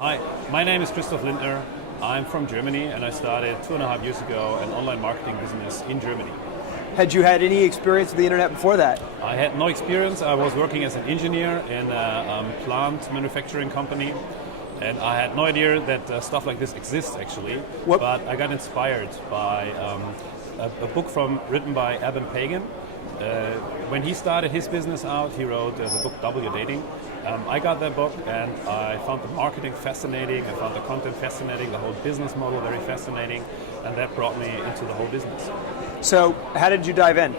Hi, my name is Kristof Lindner. I'm from Germany and I started 2.5 years ago an online marketing business in Germany. Had you had any experience with the internet before that? I had no experience. I was working as an engineer in a plant manufacturing company, and I had no idea that stuff like this exists actually. What? But I got inspired by a book written by Eben Pagan. When he started his business out, he wrote the book W Dating. I got that book and I found the marketing fascinating, I found the content fascinating, the whole business model very fascinating, and that brought me into the whole business. So how did you dive in?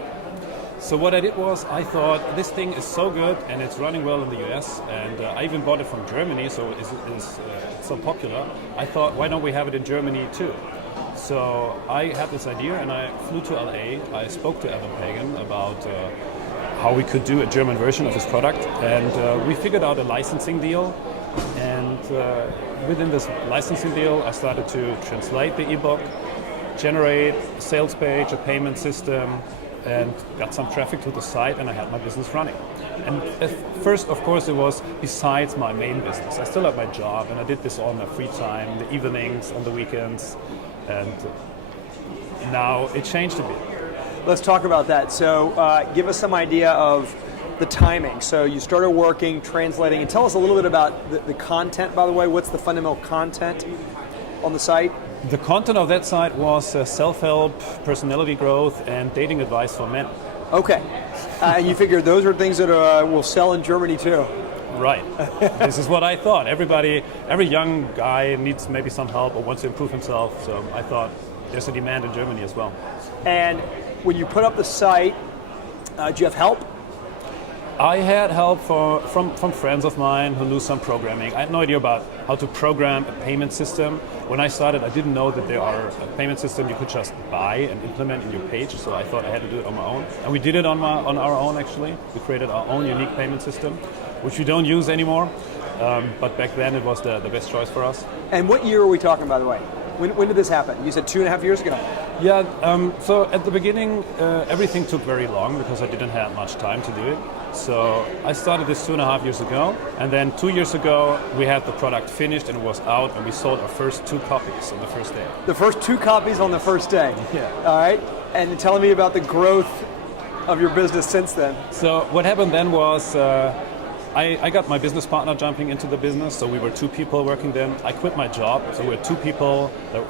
So what I did was, I thought this thing is so good and it's running well in the US, and I even bought it from Germany, so it's so popular. I thought, why don't we have it in Germany too? So I had this idea and I flew to LA. I spoke to Evan Pagan about how we could do a German version of his product, and we figured out a licensing deal. And within this licensing deal, I started to translate the ebook, generate a sales page, a payment system, and got some traffic to the site, and I had my business running. And at first, of course, it was besides my main business. I still had my job, and I did this all in my free time, the evenings, on the weekends, and now it changed a bit. Let's talk about that. So give us some idea of the timing. So you started working, translating, and tell us a little bit about the content, by the way. What's the fundamental content on the site? The content of that site was self-help, personality growth, and dating advice for men. Okay. And you figured those are things that will sell in Germany too. Right. This is what I thought. Every young guy needs maybe some help or wants to improve himself. So I thought there's a demand in Germany as well. And when you put up the site, do you have help? I had help from friends of mine who knew some programming. I had no idea about how to program a payment system. When I started, I didn't know that there are a payment system you could just buy and implement in your page, so I thought I had to do it on my own. And we did it on our own, actually. We created our own unique payment system, which we don't use anymore. But back then, it was the best choice for us. And what year are we talking, by the way? When did this happen? You said 2.5 years ago. Yeah, so at the beginning, everything took very long because I didn't have much time to do it. So I started this 2.5 years ago, and then 2 years ago, we had the product finished and it was out, and we sold our first 2 copies on the first day. The first 2 copies on the first day? Yeah. All right, and tell me about the growth of your business since then. So what happened then was, I got my business partner jumping into the business, so we were 2 people working then. I quit my job, so we were 2 people that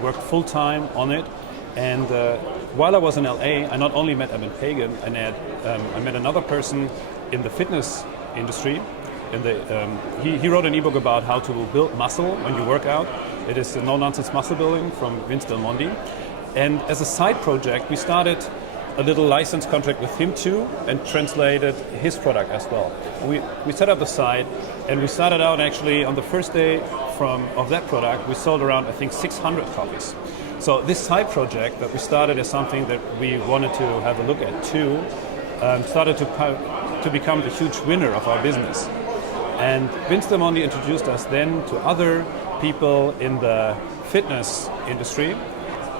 worked full-time on it. And while I was in LA, I not only met Eben Pagan, I met another person in the fitness industry. He wrote an ebook about how to build muscle when you work out. It is No-Nonsense Muscle Building from Vince Del Mondi. And as a side project, we started a little license contract with him too, and translated his product as well. We set up the site, and we started out actually on the first day of that product, we sold around, I think, 600 copies. So this side project that we started as something that we wanted to have a look at too, started to become the huge winner of our business. And Vince Del Mondi introduced us then to other people in the fitness industry.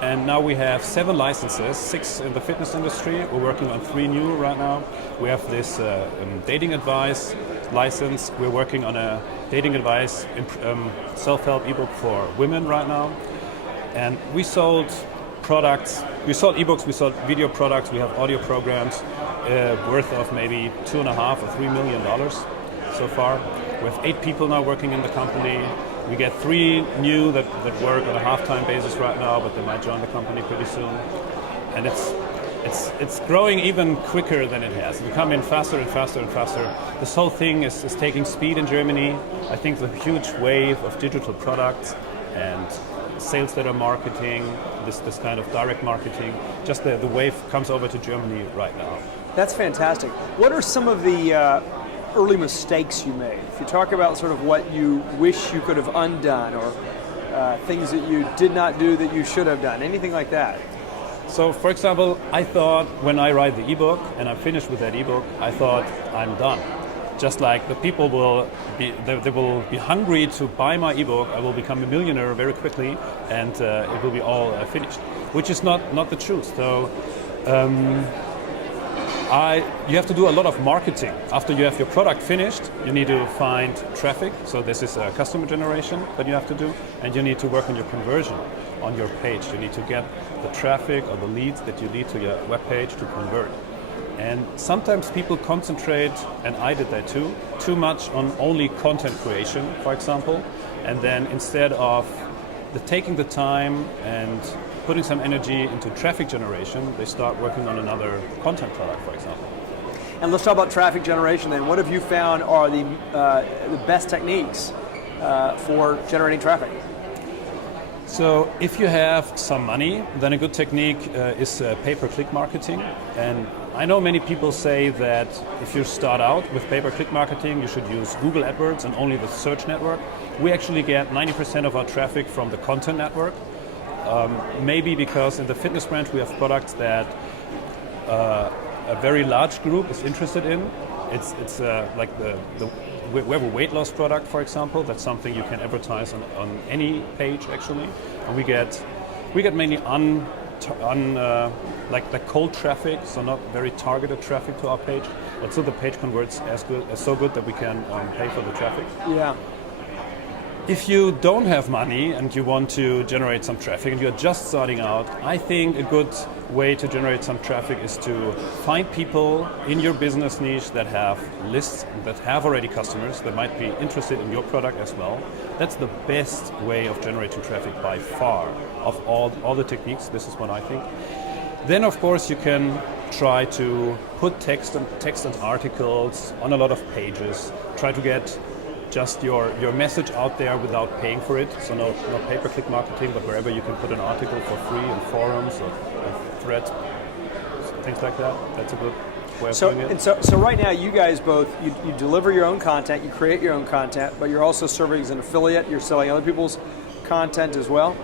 And now we have 7 licenses, 6 in the fitness industry. We're working on 3 new right now. We have this dating advice license. We're working on a dating advice self-help ebook for women right now. And we sold products, we sold ebooks, we sold video products, we have audio programs worth of maybe $2.5 or $3 million so far. We have 8 people now working in the company. We get 3 new that work on a half-time basis right now, but they might join the company pretty soon. And it's growing even quicker than it has. We come in faster and faster and faster. This whole thing is taking speed in Germany. I think the huge wave of digital products and sales that are marketing, this kind of direct marketing, just the wave comes over to Germany right now. That's fantastic. What are some of the early mistakes you made? If you talk about sort of what you wish you could have undone, or things that you did not do that you should have done, anything like that? So, for example, I thought when I write the ebook and I'm finished with that ebook, I thought I'm done. Just like the people will be hungry to buy my ebook, I will become a millionaire very quickly, and it will be all finished, which is not the truth. So You have to do a lot of marketing. After you have your product finished, you need to find traffic. So this is customer generation that you have to do, and you need to work on your conversion on your page. You need to get the traffic or the leads that you lead to your web page to convert. And sometimes people concentrate, and I did that too much on only content creation, for example, and then instead of taking the time and putting some energy into traffic generation, they start working on another content product, for example. And let's talk about traffic generation then. What have you found are the best techniques for generating traffic? So if you have some money, then a good technique is pay-per-click marketing. And I know many people say that if you start out with pay-per-click marketing, you should use Google AdWords and only the search network. We actually get 90% of our traffic from the content network. Maybe because in the fitness branch we have products that a very large group is interested in. It's like we have a weight loss product, for example. That's something you can advertise on any page actually, and we get mainly like cold traffic, so not very targeted traffic to our page, but still the page converts so good that we can pay for the traffic. Yeah. If you don't have money and you want to generate some traffic and you're just starting out, I think a good way to generate some traffic is to find people in your business niche that have lists, that have already customers, that might be interested in your product as well. That's the best way of generating traffic by far of all the techniques. This is what I think. Then of course you can try to put text and articles on a lot of pages, try to get just your message out there without paying for it. So no pay-per-click marketing, but wherever you can put an article for free in forums or threads, things like that. That's a good way of doing it. So right now you guys both, you deliver your own content, you create your own content, but you're also serving as an affiliate, you're selling other people's content as well?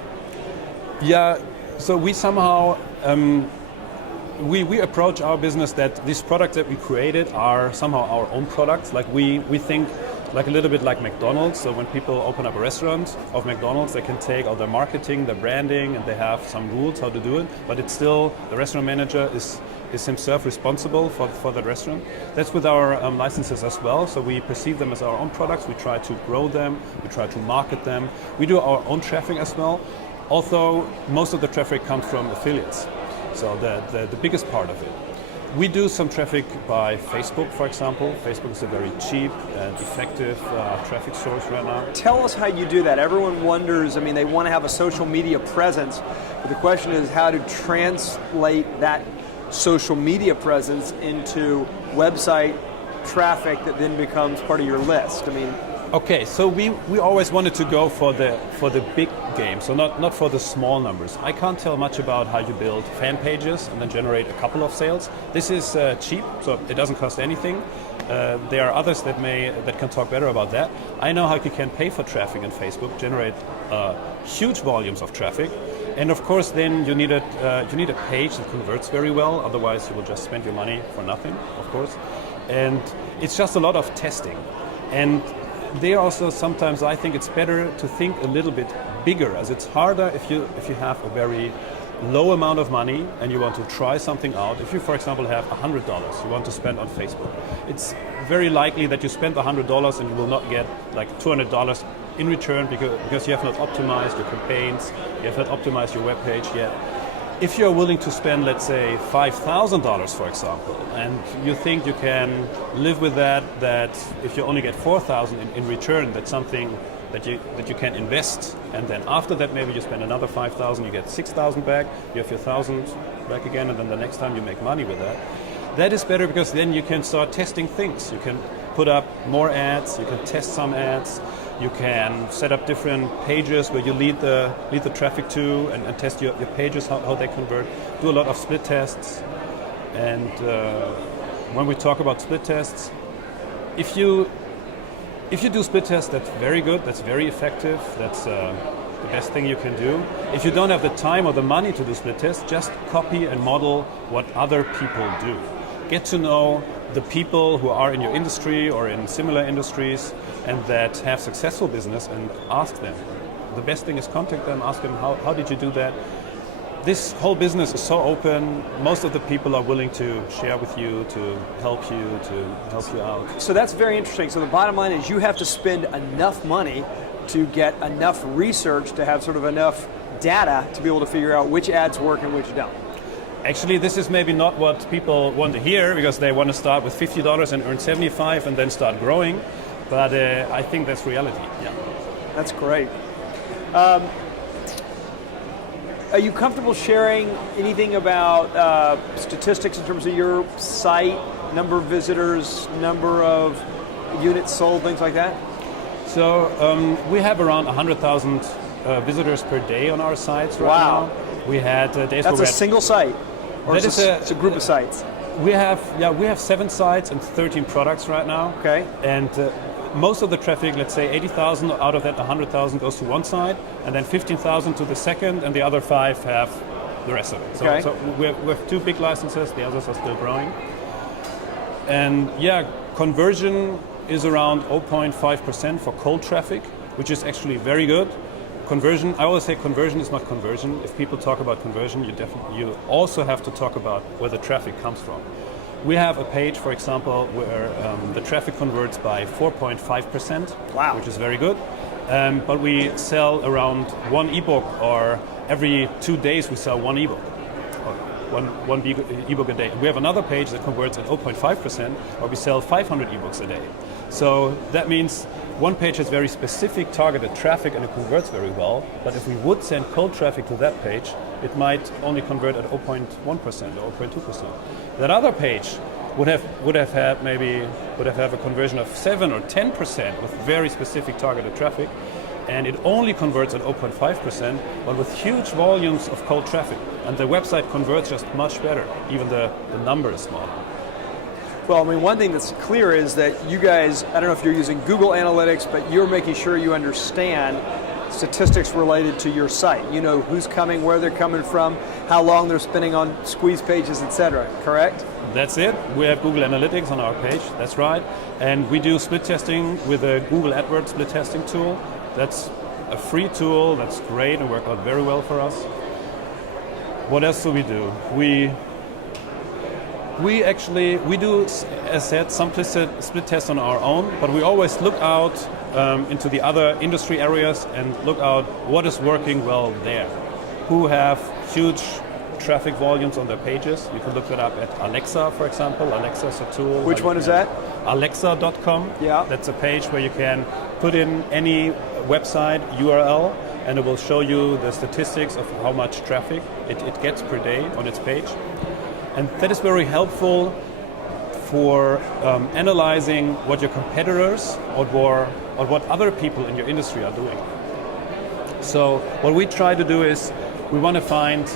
Yeah, so we somehow, we approach our business that these products that we created are somehow our own products. Like we think like a little bit like McDonald's. So when people open up a restaurant of McDonald's, they can take all their marketing, their branding, and they have some rules how to do it, but it's still, the restaurant manager is himself responsible for the restaurant. That's with our licenses as well. So we perceive them as our own products. We try to grow them, we try to market them. We do our own traffic as well. Although most of the traffic comes from affiliates. So the biggest part of it. We do some traffic by Facebook, for example. Facebook is a very cheap and effective traffic source right now. Tell us how you do that. Everyone wonders, I mean, they want to have a social media presence, but the question is how to translate that social media presence into website traffic that then becomes part of your list. I mean, okay, so we always wanted to go for the big game, so not for the small numbers. I can't tell much about how you build fan pages and then generate a couple of sales. This is cheap, so it doesn't cost anything. There are others that can talk better about that. I know how you can pay for traffic on Facebook, generate huge volumes of traffic, and of course then you need a page that converts very well. Otherwise, you will just spend your money for nothing, of course. And it's just a lot of testing. And there also sometimes I think it's better to think a little bit bigger, as it's harder if you have a very low amount of money and you want to try something out. If you, for example, have $100 you want to spend on Facebook, it's very likely that you spend $100 and you will not get like $200 in return because you have not optimized your campaigns, you have not optimized your web page yet. If you're willing to spend, let's say, $5,000, for example, and you think you can live with that if you only get $4,000 in return, that's something that you can invest, and then after that maybe you spend another $5,000, you get $6,000 back, you have your $1,000 back again, and then the next time you make money with that. That is better because then you can start testing things. You can put up more ads, you can test some ads, you can set up different pages where you lead the traffic to and test your pages, how they convert. Do a lot of split tests. And when we talk about split tests, if you do split tests, that's very good, that's very effective, that's the best thing you can do. If you don't have the time or the money to do split tests, just copy and model what other people do. Get to know the people who are in your industry or in similar industries and that have successful business and ask them. The best thing is contact them, ask them how did you do that. this whole business is so open. Most of the people are willing to share with you, to help you out. So that's very interesting. So the bottom line is you have to spend enough money to get enough research to have sort of enough data to be able to figure out which ads work and which don't. Actually, this is maybe not what people want to hear, because they want to start with $50 and earn 75 and then start growing. But I think that's reality. Yeah. That's great. Are you comfortable sharing anything about statistics in terms of your site, number of visitors, number of units sold, things like that? So we have around 100,000 visitors per day on our sites right Wow. now. We had days That's where a single site, or That it's is it's a group of sites? we have 7 sites and 13 products right now. Okay. And most of the traffic, let's say 80,000 out of that 100,000 goes to one side, and then 15,000 to the second, and the other 5 have the rest of it. Okay. So we have 2 big licenses, the others are still growing. And yeah, conversion is around 0.5% for cold traffic, which is actually very good. Conversion, I always say conversion is not conversion. If people talk about conversion, you also have to talk about where the traffic comes from. We have a page, for example, where the traffic converts by 4.5%, Wow. which is very good. But we sell around 1 ebook, or every 2 days we sell 1 ebook, or one ebook a day. We have another page that converts at 0.5%, where we sell 500 ebooks a day. So that means one page has very specific targeted traffic and it converts very well. But if we would send cold traffic to that page, it might only convert at 0.1% or 0.2%. That other page would have had a conversion of 7 or 10% with very specific targeted traffic, and it only converts at 0.5%, but with huge volumes of cold traffic. And the website converts just much better, even the number is smaller. Well, I mean, one thing that's clear is that you guys, I don't know if you're using Google Analytics, but you're making sure you understand statistics related to your site. You know who's coming, where they're coming from, how long they're spending on squeeze pages, etc. Correct? That's it. We have Google Analytics on our page. That's right. And we do split testing with a Google AdWords split testing tool. That's a free tool. That's great and worked out very well for us. What else do we do? We do, as said, some split tests on our own, but we always look out into the other industry areas and look out what is working well there. Who have huge traffic volumes on their pages. You can look it up at Alexa, for example. Alexa is a tool. Which one is that? Alexa.com. Yeah. That's a page where you can put in any website URL and it will show you the statistics of how much traffic it gets per day on its page. And that is very helpful for analyzing what your competitors or what other people in your industry are doing. So what we try to do is we want to find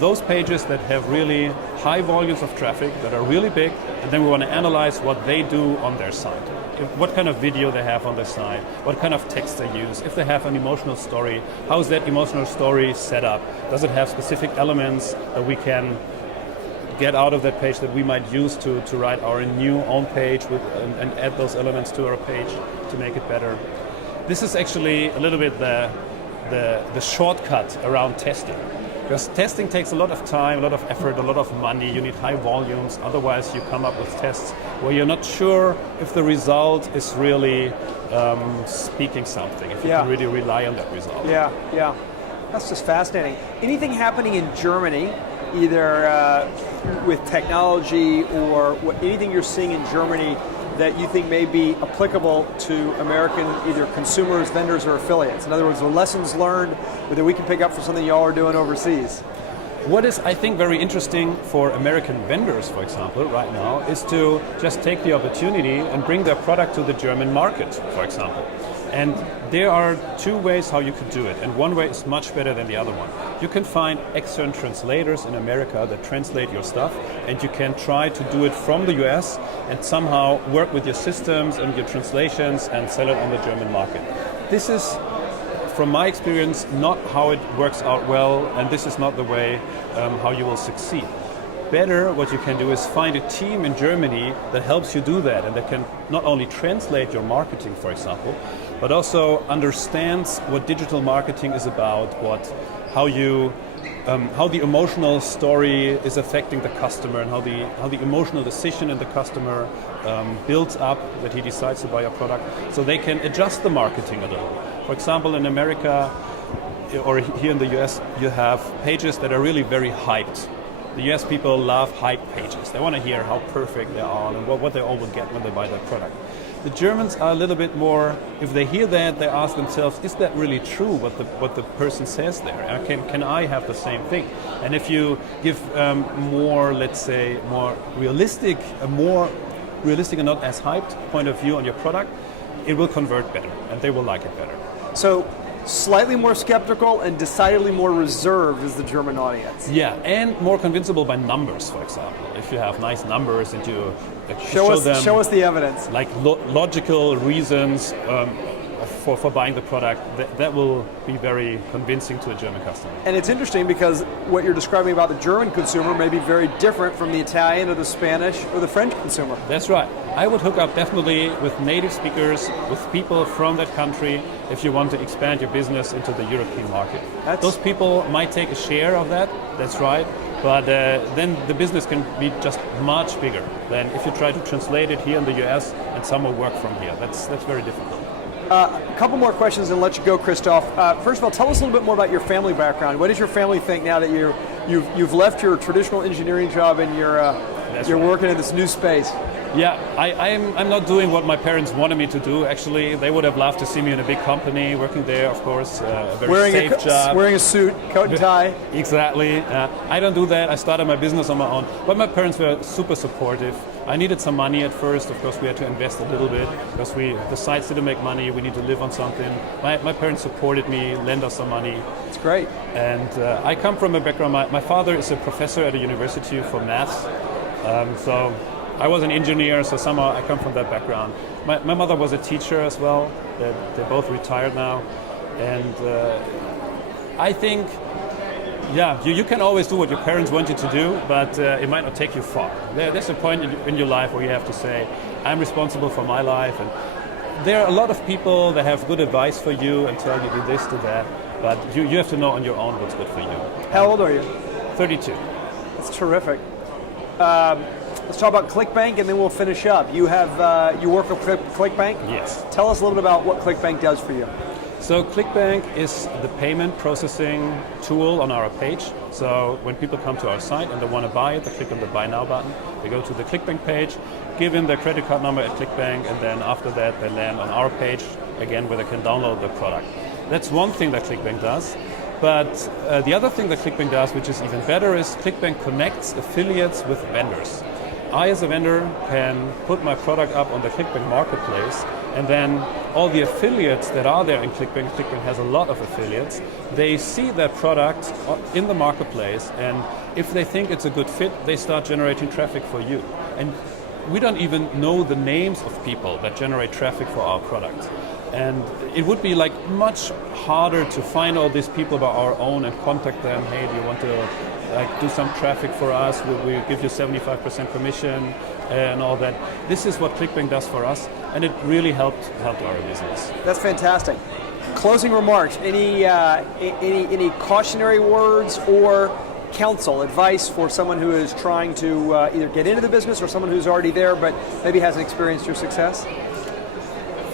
those pages that have really high volumes of traffic, that are really big, and then we want to analyze what they do on their site. What kind of video they have on their site, what kind of text they use, if they have an emotional story, how is that emotional story set up? Does it have specific elements that we can get out of that page that we might use to write our new own page and add those elements to our page to make it better? This is actually a little bit the shortcut around testing. Because testing takes a lot of time, a lot of effort, a lot of money. You need high volumes. Otherwise, you come up with tests where you're not sure if the result is really speaking something, if you can really rely on that result. Yeah. That's just fascinating. Anything happening in Germany, either with technology or anything you're seeing in Germany that you think may be applicable to American either consumers, vendors, or affiliates? In other words, the lessons learned that we can pick up for something y'all are doing overseas. What is, I think, very interesting for American vendors, for example, right now, is to just take the opportunity and bring their product to the German market, for example. And there are 2 ways how you could do it, and one way is much better than the other one. You can find external translators in America that translate your stuff, and you can try to do it from the US and somehow work with your systems and your translations and sell it on the German market. This is, from my experience, not how it works out well, and this is not the way how you will succeed. better, what you can do is find a team in Germany that helps you do that, and that can not only translate your marketing, for example, but also understands what digital marketing is about, how the emotional story is affecting the customer, and how the emotional decision in the customer builds up that he decides to buy a product, so they can adjust the marketing a little. For example, in America or here in the US, you have pages that are really very hyped. The US people love hype pages. They want to hear how perfect they are and what they all will get when they buy that product. The Germans are a little bit more, if they hear that, they ask themselves, is that really true what the person says there? Can I have the same thing? And if you give more, let's say, more realistic and not as hyped point of view on your product, it will convert better and they will like it better. So slightly more skeptical and decidedly more reserved is the German audience. Yeah, and more convincible by numbers, for example. If you have nice numbers and you show us the evidence. Like logical reasons for buying the product, that will be very convincing to a German customer. And it's interesting because what you're describing about the German consumer may be very different from the Italian or the Spanish or the French consumer. That's right. I would hook up definitely with native speakers, with people from that country, if you want to expand your business into the European market. Those people might take a share of that, that's right, but then the business can be just much bigger than if you try to translate it here in the US and some will work from here. That's very difficult. A couple more questions and let you go, Kristof. First of all, tell us a little bit more about your family background. What does your family think now that you've left your traditional engineering job and you're working in this new space? Yeah, I'm not doing what my parents wanted me to do. Actually, they would have loved to see me in a big company, working there, of course, a very safe job. Wearing a suit, coat and tie. Exactly. I don't do that. I started my business on my own. But my parents were super supportive. I needed some money at first. Of course, we had to invest a little bit because the sites didn't make money. We need to live on something. My parents supported me, lent us some money. It's great. And I come from a background. My father is a professor at a university for maths. So I was an engineer, so somehow I come from that background. My mother was a teacher as well. They're both retired now. And I think, yeah, you can always do what your parents want you to do, but it might not take you far. There's a point in your life where you have to say, I'm responsible for my life. And there are a lot of people that have good advice for you and tell you do this, do that, but you have to know on your own what's good for you. How old are you? 32. That's terrific. Let's talk about ClickBank and then we'll finish up. You work with ClickBank? Yes. Tell us a little bit about what ClickBank does for you. So ClickBank is the payment processing tool on our page. So when people come to our site and they want to buy it, they click on the Buy Now button. They go to the ClickBank page, give in their credit card number at ClickBank, and then after that they land on our page, again, where they can download the product. That's one thing that ClickBank does. But the other thing that ClickBank does, which is even better, is ClickBank connects affiliates with vendors. I, as a vendor, can put my product up on the ClickBank marketplace, and then all the affiliates that are there in ClickBank has a lot of affiliates, they see that product in the marketplace, and if they think it's a good fit, they start generating traffic for you. And we don't even know the names of people that generate traffic for our product. And it would be like much harder to find all these people by our own and contact them. Hey, do you want to do some traffic for us? We give you 75% commission and all that. This is what ClickBank does for us, and it really helped our business. That's fantastic. Closing remarks. Any cautionary words or counsel, advice for someone who is trying to either get into the business or someone who's already there but maybe hasn't experienced your success?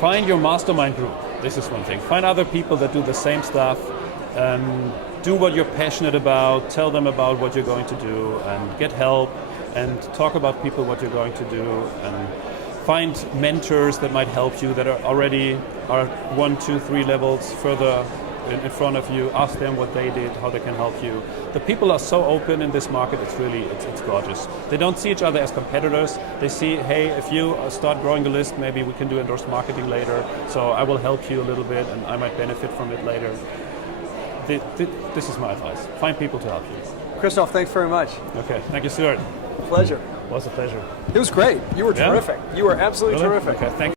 Find your mastermind group. This is one thing. Find other people that do the same stuff. Do what you're passionate about. Tell them about what you're going to do, and get help. And talk about people what you're going to do. And find mentors that might help you that are 1, 2, 3 levels further in front of you. Ask them what they did, how they can help you. The people are so open in this market, it's gorgeous. They don't see each other as competitors. They see, hey, if you start growing the list, maybe we can do endorsed marketing later, so I will help you a little bit and I might benefit from it later. This is my advice. Find people to help you. Kristof, thanks very much. Okay, thank you, Stuart. Pleasure. It was a pleasure. It was great. You were terrific. You were absolutely terrific. Okay, thank you.